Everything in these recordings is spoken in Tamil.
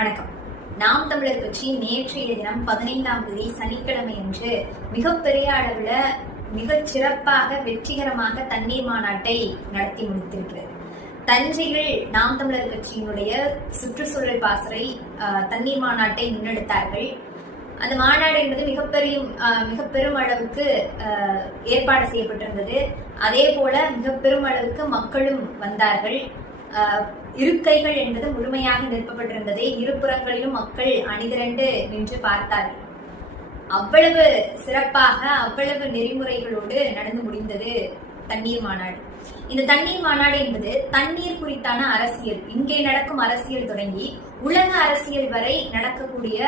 வணக்கம். நாம் தமிழர் கட்சி நேற்றைய தினம் பதினைந்தாம் தேதி சனிக்கிழமை அன்று மிகப்பெரிய அளவுல மிகச் சிறப்பாக வெற்றிகரமாக தண்ணீர் மாநாட்டை நடத்தி முடித்திருக்கிறது. தஞ்சையில் நாம் தமிழர் கட்சியினுடைய சுற்றுச்சூழல் பாசறை தண்ணீர் மாநாட்டை முன்னெடுத்தார்கள். அந்த மாநாடு என்பது மிகப்பெரிய மிக பெரும் அளவுக்கு ஏற்பாடு செய்யப்பட்டிருந்தது. அதே போல மிக பெரும் அளவுக்கு மக்களும் வந்தார்கள். இருக்கைகள் என்பது முழுமையாக நிரப்பப்பட்டிருந்தது இருபுறங்களிலும் மக்கள் அணிதிரண்டு நின்று பார்த்தார்கள். அவ்வளவு சிறப்பாக அவ்வளவு நெறிமுறைகளோடு நடந்து முடிந்தது தண்ணீர் மாநாடு. இந்த தண்ணீர் மாநாடு என்பது தண்ணீர் குறித்தான அரசியல். இங்கே நடக்கும் அரசியல் தொடங்கி உலக அரசியல் வரை நடக்கக்கூடிய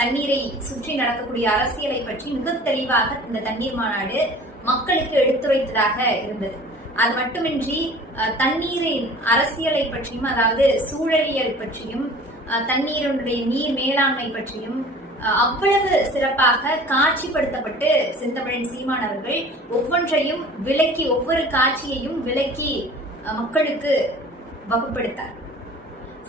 தண்ணீரை சுற்றி நடக்கக்கூடிய அரசியலை பற்றி மிக தெளிவாக இந்த தண்ணீர் மாநாடு மக்களுக்கு எடுத்துரைத்ததாக இருந்தது. அது மட்டுமின்றி தண்ணீரின் அரசியலை பற்றியும் அதாவது சூழலியல் பற்றியும் தண்ணீருடைய நீர் மேலாண்மை பற்றியும் அவ்வளவு சிறப்பாக காட்சிப்படுத்தப்பட்டு செந்தமிழன் சீமான் அவர்கள் ஒவ்வொன்றையும் விலக்கி ஒவ்வொரு காட்சியையும் விலக்கி மக்களுக்கு வகுப்படுத்தார்.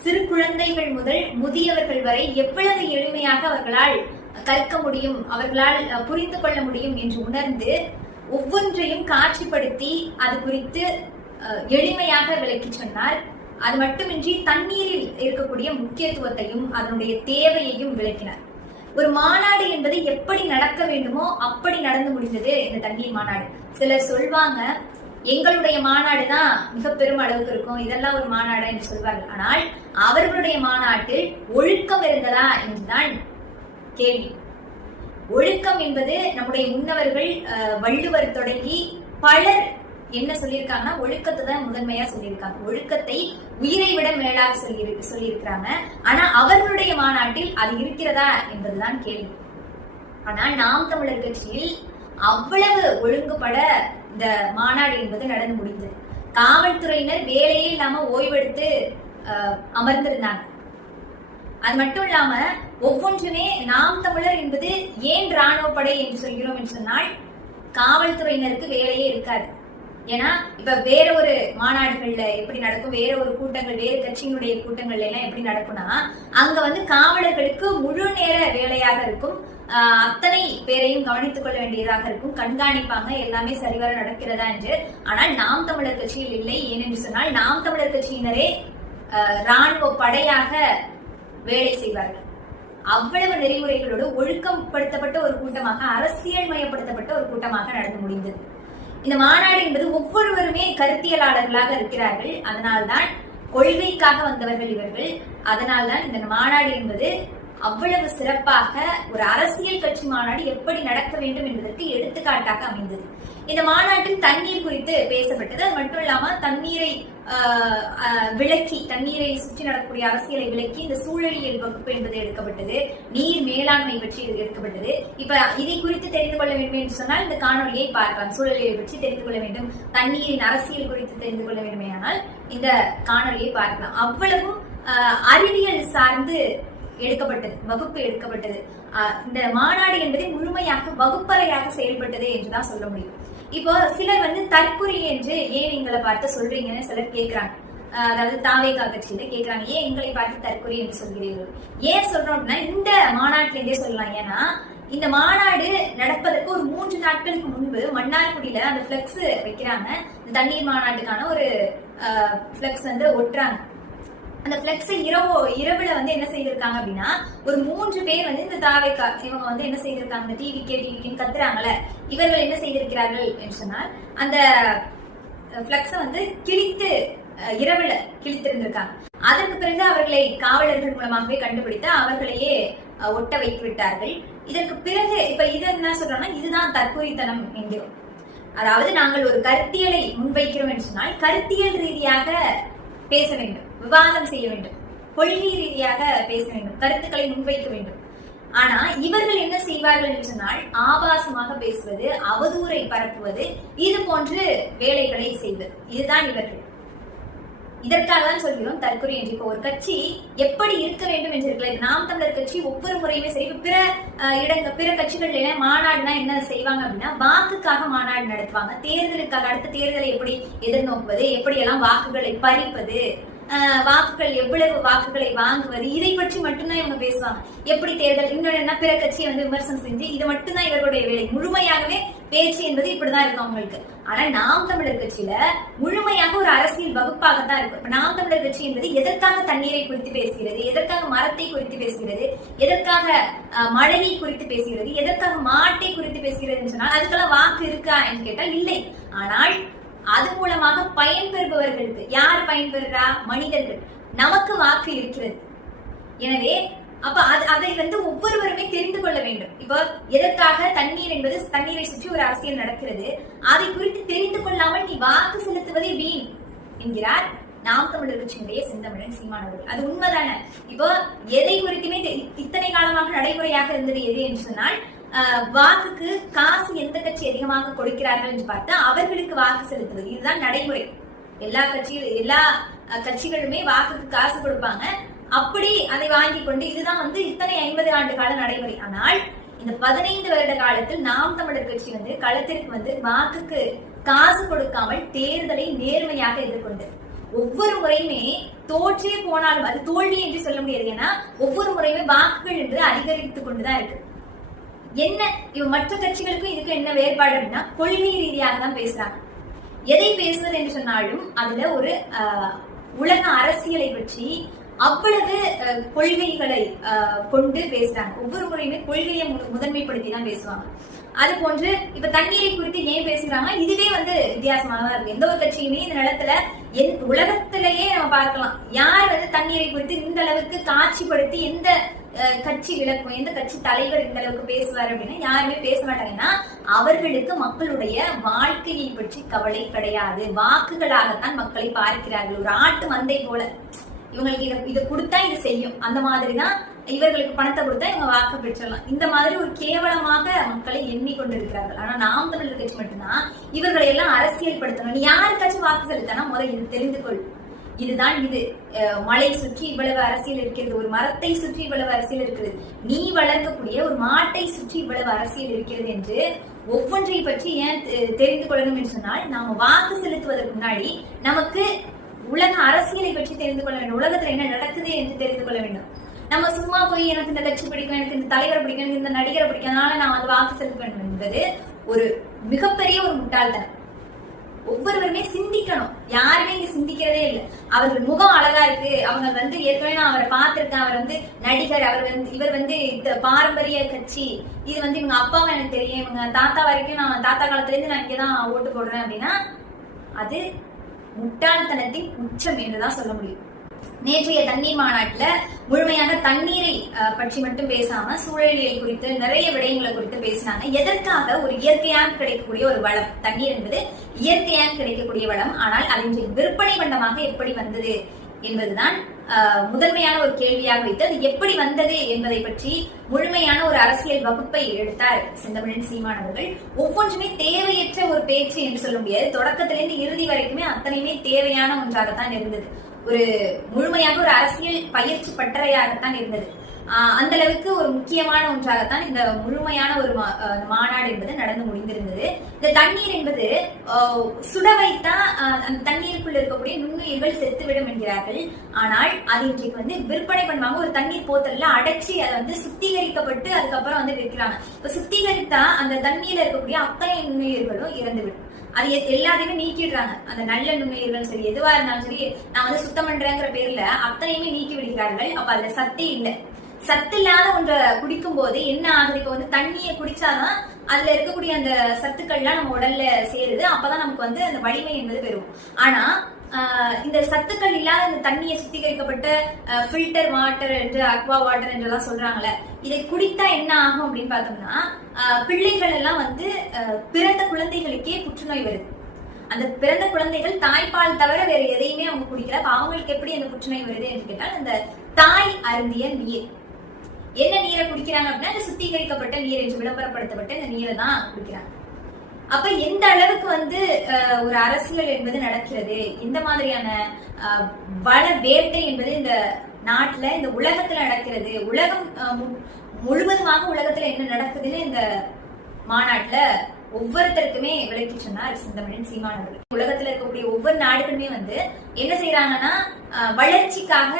சிறு குழந்தைகள் முதல் முதியவர்கள் வரை எவ்வளவு எளிமையாக அவர்களால் கற்க முடியும் அவர்களால் புரிந்து கொள்ள முடியும் என்று உணர்ந்து ஒவ்வொன்றையும் காட்சிப்படுத்தி அது குறித்து எளிமையாக விளக்கி சொன்னார். அது மட்டுமின்றி தண்ணீரில் இருக்கக்கூடிய முக்கியத்துவத்தையும் அதனுடைய தேவையையும் விளக்கினார். ஒரு மாநாடு என்பது எப்படி நடக்க வேண்டுமோ அப்படி நடந்து முடிந்தது இந்த தண்ணீர் மாநாடு. சிலர் சொல்வாங்க எங்களுடைய மாநாடு தான் மிக பெரும் அளவுக்கு இருக்கும். இதெல்லாம் ஒரு மாநாடு என்று சொல்வார்கள். ஆனால் அவர்களுடைய மாநாட்டில் ஒழுக்கம் இருந்ததா என்றுதான் கேள்வி. ஒழுக்கம் என்பது நம்முடைய முன்னவர்கள் வள்ளுவர் தொடங்கி பலர் என்ன சொல்லியிருக்காங்கன்னா ஒழுக்கத்தை தான் முதன்மையா சொல்லியிருக்காங்க. ஒழுக்கத்தை உயிரை விட மேலாக சொல்லி சொல்லியிருக்கிறாங்க. ஆனா அவர்களுடைய மாநாட்டில் அது இருக்கிறதா என்பதுதான் கேள்வி. ஆனால் நாம் தமிழர் கட்சியில் அவ்வளவு ஒழுங்குபட இந்த மாநாடு என்பது நடந்து முடிந்தது. காவல்துறையினர் வேலையே இல்லாம ஓய்வெடுத்து அமர்ந்திருந்தாங்க. அது மட்டும் இல்லாம ஒவ்வொன்றுமே நாம் தமிழர் என்பது ஏன் ராணுவ படை என்று சொல்கிறோம் என்று சொன்னால் காவல்துறையினருக்கு வேலையே இருக்காது. ஏன்னா இப்ப வேற ஒரு மாநாடுகள்ல எப்படி நடக்கும் வேற ஒரு கூட்டங்கள் வேறு கட்சியினுடைய கூட்டங்கள்ல எல்லாம் எப்படி நடக்கும்னா அங்க வந்து காவலர்களுக்கு முழு நேர வேலையாக இருக்கும். அத்தனை பேரையும் கவனித்துக் கொள்ள வேண்டியதாக இருக்கும். கண்காணிப்பாங்க எல்லாமே சரிவர நடக்கிறதா என்று. ஆனால் நாம் தமிழர் கட்சியில் இல்லை. ஏனென்று சொன்னால் நாம் தமிழர் கட்சியினரே ராணுவ படையாக வேலை செய்வார்கள். அவ்வளவு நெறிமுறைகளோடு ஒழுக்கப்படுத்தப்பட்ட ஒரு கூட்டமாக அரசியல் மயப்படுத்தப்பட்ட ஒரு கூட்டமாக நடந்து முடிந்தது. இந்த மாநாடு என்பது ஒவ்வொருவருமே கருத்தியலாளர்களாக இருக்கிறார்கள். அதனால்தான் கொள்கைக்காக வந்தவர்கள் இவர்கள். அதனால்தான் இந்த மாநாடு என்பது அவ்வளவு சிறப்பாக ஒரு அரசியல் கட்சி மாநாடு எப்படி நடக்க வேண்டும் என்பதற்கு எடுத்துக்காட்டாக அமைந்தது. இந்த மாநாட்டில் தண்ணீர் குறித்து பேசப்பட்டது. அது மட்டும் இல்லாம தண்ணீரை விளக்கி தண்ணீரை சுற்றி நடக்கக்கூடிய அரசியலை விளக்கி இந்த சூழலியல் வகுப்பு என்பது எடுக்கப்பட்டது. நீர் மேலாண்மை பற்றி எடுக்கப்பட்டது. இப்ப இதை குறித்து தெரிந்து கொள்ள வேண்டும் என்று சொன்னால் இந்த காணொலியை பார்க்கலாம் சூழலியல் பற்றி தெரிந்து கொள்ள வேண்டும். தண்ணீரின் அரசியல் குறித்து தெரிந்து கொள்ள வேண்டுமேயானால் இந்த காணொலியை பார்க்கலாம். அவ்வளவும் அறிவியல் சார்ந்து எடுக்கப்பட்டது வகுப்பு எடுக்கப்பட்டது. இந்த மாநாடு என்பது முழுமையாக வகுப்பறையாக செயல்பட்டது என்றுதான் சொல்ல முடியும். இப்போ சிலர் வந்து தற்குறி என்று ஏன் எங்களை பார்த்து சொல்றீங்கன்னு சிலர் கேட்கிறாங்க அதாவது தாவே கட்சியில கேட்கிறாங்க ஏன் எங்களை பார்த்து தற்குறி என்று சொல்கிறீர்கள்? ஏன் சொல்றோம்னா இந்த மாநாட்டிலேருந்தே சொல்லலாம். ஏன்னா இந்த மாநாடு நடப்பதற்கு ஒரு மூன்று நாட்களுக்கு முன்பு மன்னார்குடியில அந்த பிளெக்ஸ் வைக்கிறாங்க. இந்த தண்ணீர் மாநாட்டுக்கான ஒரு பிளெக்ஸ் வந்து ஒட்டுறாங்க. அந்த பிளெக்ஸ் இரவு இரவுல வந்து என்ன செய்திருக்காங்க அப்படின்னா ஒரு மூன்று பேர் வந்து இந்த தாவைக்கா இவங்க வந்து என்ன செய்திருக்காங்க? இந்த டிவிக்கே டிவிக்குன்னு கத்துறாங்கல்ல இவர்கள் என்ன செய்திருக்கிறார்கள் என்று சொன்னால் அந்த ஃப்ளெக்ஸை வந்து கிழித்து இரவில் இரவுல கிழித்திருந்திருக்காங்க. அதற்கு பிறகு அவர்களை காவலர்கள் மூலமாகவே கண்டுபிடித்து அவர்களையே ஒட்ட வைத்து விட்டார்கள். இதற்கு பிறகு இப்ப இது என்ன சொல்றோம்னா இதுதான் தற்கொலைத்தனம் என்கிறோம். அதாவது நாங்கள் ஒரு கருத்தியலை முன்வைக்கிறோம் என்று சொன்னால் கருத்தியல் ரீதியாக பேச வேண்டும். விவாதம் செய்ய வேண்டும். கொள்கை ரீதியாக பேச வேண்டும். கருத்துக்களை முன்வைக்க வேண்டும். ஆனா இவர்கள் என்ன செய்வார்கள் என்று சொன்னால் ஆபாசமாக பேசுவது அவதூறை பரப்புவது இது போன்று வேலைகளை செய்வது. இதுதான் இவர்கள். இதற்காக தான் சொல்கிறோம் தற்கொலை என்று. இப்போ ஒரு கட்சி எப்படி இருக்க வேண்டும் என்று இருக்கல நாம் தமிழர் கட்சி ஒவ்வொரு முறையுமே சரி பிற இடங்க பிற கட்சிகள் எல்லாம் மாநாடுனா என்ன செய்வாங்க அப்படின்னா வாக்குக்காக மாநாடு நடத்துவாங்க. தேர்தலுக்காக அடுத்த தேர்தலை எப்படி எதிர்நோக்குவது எப்படி எல்லாம் வாக்குகளை பறிப்பது வாக்குகள் எவ்வளவு வாக்குகளை வாங்குவது? இதை பற்றி மட்டும்தான் இவங்க பேசுவாங்க. எப்படி தேர்தல் இன்னொன்னு என்ன? பிற கட்சியை வந்து விமர்சனம் செஞ்சு இது மட்டும்தான் இவர்களுடைய வேலை. முழுமையாகவே பேச்சு என்பது இப்படிதான் இருக்கும் அவங்களுக்கு. ஆனா நாம் தமிழர் கட்சியில முழுமையாக ஒரு அரசியல் வகுப்பாகத்தான் இருக்கும். இப்ப நாம் தமிழர் கட்சி என்பது எதற்காக தண்ணீரை குறித்து பேசுகிறது? எதற்காக மரத்தை குறித்து பேசுகிறது? எதற்காக மழையை குறித்து பேசுகிறது? எதற்காக மாட்டை குறித்து பேசுகிறதுன்னு சொன்னால் அதுக்கெல்லாம் வாக்கு இருக்கா என்று கேட்டால் இல்லை. ஆனால் அது மூலமாக பயன்பெறுபவர்களுக்கு யார் பயன்பெறுறா? மனிதர்கள். நமக்கு வாக்கு இருக்கிறது. எனவே அப்ப அது அதை வந்து ஒவ்வொருவருமே தெரிந்து கொள்ள வேண்டும். இப்போ எதற்காக தண்ணீர் என்பது தண்ணீரை சுற்றி ஒரு அரசியல் நடக்கிறது? அதை குறித்து தெரிந்து கொள்ளாமல் நீ வாக்கு செலுத்துவதே வீண் என்கிறார் நாம் தமிழர் கட்சியினுடைய செந்தமிழன் சீமானவர்கள் அது உண்மைதானே? இப்போ எதை குறித்துமே இத்தனை காலமாக நடைமுறையாக இருந்தது எது என்று சொன்னால் வாக்குக்கு காசு எந்த கட்சி அதிகமாக கொடுக்கிறார்கள் என்று பார்த்தா அவர்களுக்கு வாக்கு செலுத்துவது. இதுதான் நடைமுறை. எல்லா கட்சிகள் எல்லா கட்சிகளுமே வாக்குக்கு காசு கொடுப்பாங்க. அப்படி அதை வாங்கி கொண்டு இதுதான் வந்து இத்தனை ஐம்பது ஆண்டு கால நடைமுறை. ஆனால் இந்த பதினைந்து வருட காலத்தில் நாம் தமிழர் கட்சி வந்து களத்திற்கு வந்து வாக்குக்கு காசு கொடுக்காமல் தேர்தலை நேர்மையாக எதிர்கொண்டு ஒவ்வொரு முறையுமே தோற்றே போனாலும் அது தோல்வி என்று சொல்ல முடியாது. ஏன்னா ஒவ்வொரு முறையுமே வாக்குகள் என்று அதிகரித்துக் கொண்டுதான் இருக்கு. என்ன இவ மற்ற கட்சிகளுக்கும் இதுக்கு என்ன வேறுபாடு அப்படின்னா கொள்கை ரீதியாக தான் பேசுறாங்க. எதை பேசுவது என்று சொன்னாலும் அதுல ஒரு உலக அரசியலை பற்றி அவ்வளவு கொள்கைகளை கொண்டு பேசுறாங்க. ஒவ்வொரு முறையுமே கொள்கையை மு- முதன்மைப்படுத்தி தான் பேசுவாங்க. அது போன்று இப்ப தண்ணீரை குறித்து ஏன் பேசுறாங்க இதுவே வந்து வித்தியாசமானதா இருக்கு. எந்த ஒரு கட்சியுமே இந்த நிலத்துல என் உலகத்திலேயே நம்ம பார்க்கலாம். யார் வந்து தண்ணீரை குறித்து இந்த அளவுக்கு காட்சிப்படுத்தி எந்த அஹ், கட்சி விளக்கும் எந்த கட்சி தலைவர் இந்த அளவுக்கு பேசுவார் அப்படின்னா யாருமே பேச மாட்டாங்கன்னா அவர்களுக்கு மக்களுடைய வாழ்க்கையை பற்றி கவலை கிடையாது. வாக்குகளாகத்தான் மக்களை பார்க்கிறார்கள். ஒரு ஆட்டு மந்தை போல. இவங்களுக்கு இதை இதை கொடுத்தா இது செய்யும். அந்த மாதிரி தான் இவர்களுக்கு பணத்தை கொடுத்தா இவங்க வாக்கு பெற்றலாம் இந்த மாதிரி ஒரு கேவலமாக மக்களை எண்ணிக்கொண்டிருக்கிறார்கள். ஆனா நாம் தமிழர் கட்சி மட்டும்தான் இவர்களை எல்லாம் அரசியல் படுத்தணும் நீ யாருக்காச்சும் வாக்கு செலுத்தினா முதல் இது தெரிந்து கொள். இதுதான் இது. மலை சுற்றி இவ்வளவு அரசியல் இருக்கிறது. ஒரு மரத்தை சுற்றி இவ்வளவு அரசியல் இருக்கிறது. நீ வளர்க்கக்கூடிய ஒரு மாட்டை சுற்றி இவ்வளவு அரசியல் இருக்கிறது என்று ஒவ்வொன்றை பற்றி ஏன் தெ- தெரிந்து கொள்ளணும் என்று சொன்னால் நாம வாக்கு செலுத்துவதற்கு முன்னாடி நமக்கு உலக அரசியலை பற்றி தெரிந்து கொள்ள வேண்டும். உலகத்துல என்ன நடக்குது என்று தெரிந்து கொள்ள வேண்டும். நம்ம சும்மா போய் எனக்கு இந்த கட்சி பிடிக்கும் எனக்கு இந்த தலைவரை பிடிக்கும் எனக்கு இந்த நடிகரை பிடிக்கும் அதனால நான் வந்து வாக்கு செலுத்துவேன் என்பது ஒரு மிகப்பெரிய ஒரு முட்டாள்தான் ஒவ்வொருவருமே சிந்திக்கணும். யாருமே இங்க சிந்திக்கிறதே இல்லை. அவர்கள் முகம் அழகா இருக்கு. அவங்க வந்து ஏற்கனவே நான் அவரை பார்த்திருக்கேன். அவர் வந்து நடிகர். அவர் வந்து இவர் வந்து இந்த பாரம்பரிய கட்சி. இது வந்து இவங்க அப்பாவும் எனக்கு தெரியும். இவங்க தாத்தா வரைக்கும் நான் தாத்தா காலத்துல இருந்து நான் இங்கதான் ஓட்டு போடுறேன் அப்படின்னா அது முட்டாள்தனத்தின் உச்சம் என்றுதான் சொல்ல முடியும். நேற்றைய தண்ணீர் மாநாட்டுல முழுமையாக தண்ணீரை பற்றி மட்டும் பேசாம சூழலியல் குறித்து நிறைய விடயங்களை குறித்து பேசினாங்க. எதற்காக ஒரு இயற்கையாக கிடைக்கக்கூடிய ஒரு வளம்? தண்ணீர் என்பது இயற்கையாக கிடைக்கக்கூடிய வளம். ஆனால் அதன் விற்பனை வண்டமாக எப்படி வந்தது? என்பதுதான் முதன்மையான ஒரு கேள்வியாக வைத்து அது எப்படி வந்தது என்பதை பற்றி முழுமையான ஒரு அரசியல் வகுப்பை எடுத்தார் செந்தமிழன் சீமான் அவர்கள். ஒவ்வொன்றுமே தேவையற்ற ஒரு பேச்சு என்று சொல்ல முடியாது. தொடக்கத்திலிருந்து இறுதி வரைக்குமே அத்தனையுமே தேவையான ஒன்றாகத்தான் இருந்தது. ஒரு முழுமையாக ஒரு அரசியல் பயிற்சி பட்டறையாகத்தான் இருந்தது. அந்த அளவுக்கு ஒரு முக்கியமான ஒன்றாகத்தான் இந்த முழுமையான ஒரு மாநாடு என்பது நடந்து முடிந்திருந்தது. இந்த தண்ணீர் என்பது சுட வைத்தான் அந்த தண்ணீருக்குள்ள இருக்கக்கூடிய நுண்ணுயிர்கள் செத்துவிடும் என்கிறார்கள். ஆனால் அது இன்றைக்கு வந்து விற்பனை பண்ணுவாங்க. ஒரு தண்ணீர் போத்தல்ல அடைச்சி அதை வந்து சுத்திகரிக்கப்பட்டு அதுக்கப்புறம் வந்து விற்கிறாங்க. இப்ப சுத்திகரித்தா அந்த தண்ணீர்ல இருக்கக்கூடிய அத்தனை நுண்ணுயிர்களும் இறந்துவிடும். அது எல்லாத்தையுமே நீக்கிடுறாங்க. அந்த நல்ல நுண்ணுயிர்கள் சரி எதுவா இருந்தாலும் சரி நான் வந்து சுத்தம் பண்றேங்கிற பேர்ல அத்தனையுமே நீக்கி விடுகிறார்கள். அப்ப அதுல சத்தே இல்லை. சத்து இல்லாத ஒன்றை குடிக்கும் போது என்ன ஆகுது? இப்போ வந்து தண்ணியை குடிச்சாதான் அதுல இருக்கக்கூடிய அந்த சத்துக்கள்லாம் நம்ம உடல்ல சேருது. அப்பதான் நமக்கு வந்து அந்த வலிமை என்பது பெறும். ஆனா இந்த சத்துக்கள் இல்லாத இந்த தண்ணியை சுத்திகரிக்கப்பட்ட ஃபில்டர் வாட்டர் என்று அக்வா வாட்டர் என்றெல்லாம் சொல்றாங்களே இதை குடித்தா என்ன ஆகும் அப்படின்னு பார்த்தோம்னா பிள்ளைகள் எல்லாம் வந்து பிறந்த குழந்தைகளுக்கே புற்றுநோய் வருது. அந்த பிறந்த குழந்தைகள் தாய்ப்பால் தவிர வேற எதையுமே அவங்க குடிக்கல. அப்ப அவங்களுக்கு எப்படி அந்த புற்றுநோய் வருது என்று கேட்டால் அந்த தாய் அருந்திய நீர். என்ன நீரை குடிக்கிறாங்க அப்படின்னா இந்த சுத்திகரிக்கப்பட்ட நீர் என்று விளம்பரப்படுத்தப்பட்ட இந்த நீரை தான் குடிக்கிறாங்க. அப்ப எந்த அளவுக்கு வந்து ஒரு அரசியல் என்பது நடக்கிறது? இந்த மாதிரியான வள வேட்டை என்பது இந்த நாட்டுல இந்த உலகத்துல நடக்கிறது. உலகம் மு- முழுவதுமாக உலகத்துல என்ன நடக்குதுன்னு இந்த மாநாட்டுல ஒவ்வொருத்தருக்குமே விளக்கி சொன்னார் செந்தமிழன் சீமானவர்கள் உலகத்துல இருக்கக்கூடிய ஒவ்வொரு நாடுகளுமே வந்து என்ன செய்யறாங்கன்னா வளர்ச்சிக்காக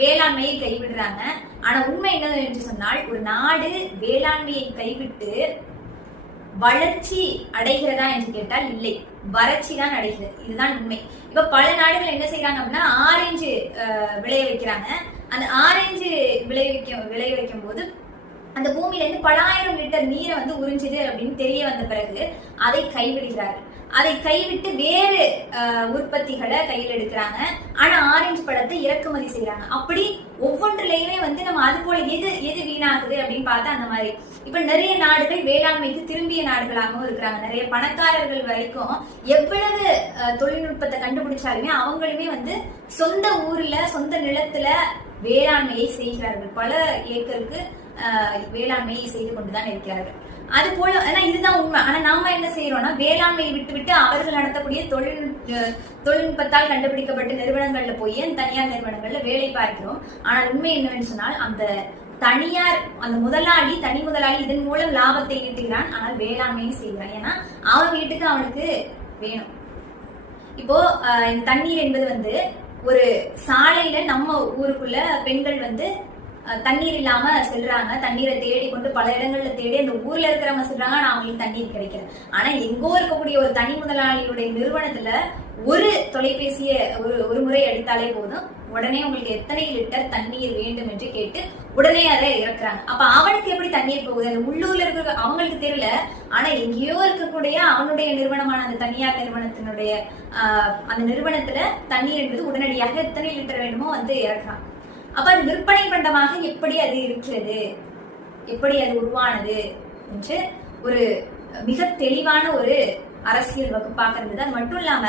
வேளாண்மையை கைவிடுறாங்க. ஆனா உண்மை என்ன என்று சொன்னால் ஒரு நாடு வேளாண்மையை கைவிட்டு வளர்ச்சி அடைகிறதா என்று கேட்டால் இல்லை. வறட்சி தான் அடைகிறது. இதுதான் உண்மை. இப்ப பல நாடுகள் என்ன செய்யறாங்க அப்படின்னா ஆரஞ்சு விளைய வைக்கிறாங்க. அந்த ஆரஞ்சு விளைவிக்க விளைய வைக்கும் போது அந்த பூமியிலேருந்து பல பலாயிரம் லிட்டர் நீரை வந்து உறிஞ்சுது அப்படின்னு தெரிய வந்த பிறகு அதை கைவிடுகிறார்கள் அதை கைவிட்டு வேறு உற்பத்திகளை கையில் எடுக்கிறாங்க. ஆனா ஆரஞ்சு பழத்தை இறக்குமதி செய்யறாங்க அப்படி ஒவ்வொன்றிலையுமே வந்து நம்ம அது போல எது எது வீணாகுது அப்படின்னு பார்த்தா அந்த மாதிரி. இப்ப நிறைய நாடுகள் வேளாண்மைக்கு திரும்பிய நாடுகளாகவும் இருக்கிறாங்க. நிறைய பணக்காரர்கள் வரைக்கும் எவ்வளவு தொழில்நுட்பத்தை கண்டுபிடிச்சாலுமே அவங்களுமே வந்து சொந்த ஊர்ல சொந்த நிலத்துல வேளாண்மையை செய்கிறார்கள். பல ஏக்கருக்கு வேளாண்மையை செய்து கொண்டுதான் இருக்கிறார்கள் அது போல ஆனா இதுதான் உண்மை. ஆனா நாம என்ன செய்யறோம்னா வேளாண்மையை விட்டு விட்டு அவர்கள் நடத்தக்கூடிய தொழில் தொழில்நுட்பத்தால் கண்டுபிடிக்கப்பட்ட நிறுவனங்கள்ல போய் அந்த தனியார் நிறுவனங்கள்ல வேலை பார்க்கிறோம்? ஆனால் உண்மை என்னவென்று சொன்னால் அந்த தனியார் அந்த முதலாளி தனி முதலாளி இதன் மூலம் லாபத்தை ஈட்டுகிறான் ஆனால் வேளாண்மையும் செய்கிறான். ஏன்னா அவன் வீட்டுக்கு அவனுக்கு வேணும். இப்போ தண்ணீர் என்பது வந்து ஒரு சாலையில நம்ம ஊருக்குள்ள பெண்கள் வந்து தண்ணீர் இல்லாம செல்றாங்க. தண்ணீரை தேடி கொண்டு பல இடங்கள்ல தேடி அந்த ஊர்ல இருக்கிறவங்க சொல்றாங்க. ஆனா அவங்களுக்கு தண்ணீர் கிடைக்கல. ஆனா எங்கோ இருக்கக்கூடிய ஒரு தனி முதலாளியுடைய நிறுவனத்துல ஒரு தொலைபேசியை ஒரு ஒரு முறை அடித்தாலே போதும். உடனே உங்களுக்கு எத்தனை லிட்டர் தண்ணீர் வேண்டும் என்று கேட்டு உடனே அதை இறக்குறாங்க. அப்ப அவனுக்கு எப்படி தண்ணீர் போகுது? அந்த உள்ளூர்ல இருக்கிற அவங்களுக்கு தெரியல. ஆனா எங்கேயோ இருக்கக்கூடிய அவனுடைய நிறுவனமான அந்த தனியார் நிறுவனத்தினுடைய அந்த நிறுவனத்துல தண்ணீர் என்பது உடனடியாக எத்தனை லிட்டர் வேண்டுமோ வந்து இறக்குறான். அப்ப அது விற்பனை பண்டமாக எப்படி அது இருக்கிறது? எப்படி அது உருவானது? என்று ஒரு மிக தெளிவான ஒரு அரசியல் வகுப்பாக இருந்தது. அது மட்டும் இல்லாம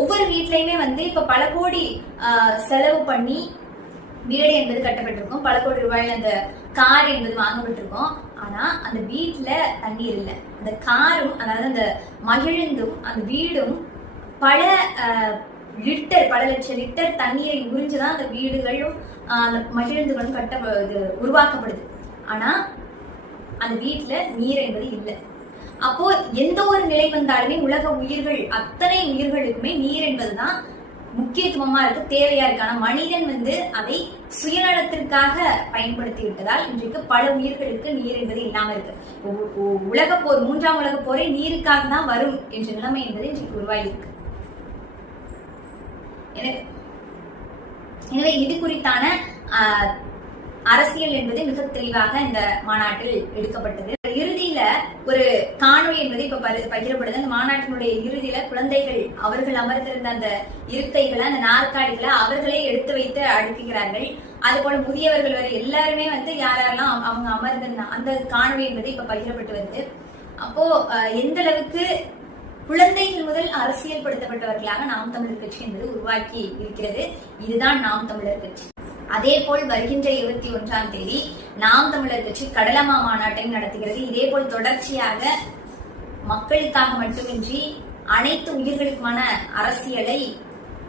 ஒவ்வொரு வீட்லயுமே வந்து இப்ப பல கோடி செலவு பண்ணி வீடு என்பது கட்டப்பட்டிருக்கும். பல கோடி ரூபாயில அந்த கார் என்பது வாங்கப்பட்டிருக்கும். ஆனா அந்த வீட்டுல தண்ணீர் இல்லை. அந்த காரும் அதாவது அந்த மகிழ்ந்தும் அந்த வீடும் பல லிட்டர் பல லட்சம் லிட்டர் தண்ணீரை உறிஞ்சுதான் அந்த வீடுகளும் மகிழ்ந்துகளும் கட்ட இது உருவாக்கப்படுது. ஆனா அந்த வீட்டுல நீர் என்பது இல்லை. அப்போ எந்த ஒரு நிலை வந்தாலுமே உலக உயிர்கள் அத்தனை உயிர்களுக்குமே நீர் என்பதுதான் முக்கியத்துவமா இருக்கு தேவையா இருக்கு. ஆனா மனிதன் வந்து அதை சுயநலத்திற்காக பயன்படுத்தி விட்டதால் இன்றைக்கு பல உயிர்களுக்கு நீர் என்பது இல்லாம இருக்கு. உலக போர் மூன்றாம் உலக போரே நீருக்காக தான் வரும் என்ற நிலைமை என்பது இன்றைக்கு உருவாகியிருக்கு எனக்கு எனவே இது குறித்தான அரசியல் என்பது மிக தெளிவாக இந்த மாநாட்டில் எடுக்கப்பட்டது. இறுதியில ஒரு காணொளி என்பது இப்ப பகிரப்படுது. அந்த மாநாட்டினுடைய இறுதியில குழந்தைகள் அவர்கள் அமர்ந்திருந்த அந்த இருக்கைகளை அந்த நாற்காலிகளை அவர்களே எடுத்து வைத்து அடுக்குகிறார்கள். அது போல முதியவர்கள் வரை எல்லாருமே வந்து யாரெல்லாம் அவங்க அமர்ந்திருந்த அந்த காணொளி என்பது இப்ப பகிரப்பட்டு வருது. அப்போ எந்த அளவுக்கு குழந்தைகள் முதல் அரசியல் படுத்தப்பட்டவர்களாக நாம் தமிழர் கட்சி என்பது உருவாக்கி இருக்கிறது. இதுதான் நாம் தமிழர் கட்சி. அதே போல் வருகின்ற இருபத்தி ஒன்றாம் தேதி நாம் தமிழர் கட்சி கடலமா மாநாட்டை நடத்துகிறது. இதே போல் தொடர்ச்சியாக மக்களுக்காக மட்டுமின்றி அனைத்து உயிர்களுக்குமான அரசியலை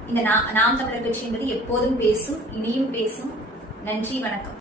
இந்த நா- நாம் தமிழர் கட்சி என்பது எப்போதும் பேசும் இனியும் பேசும். நன்றி வணக்கம்.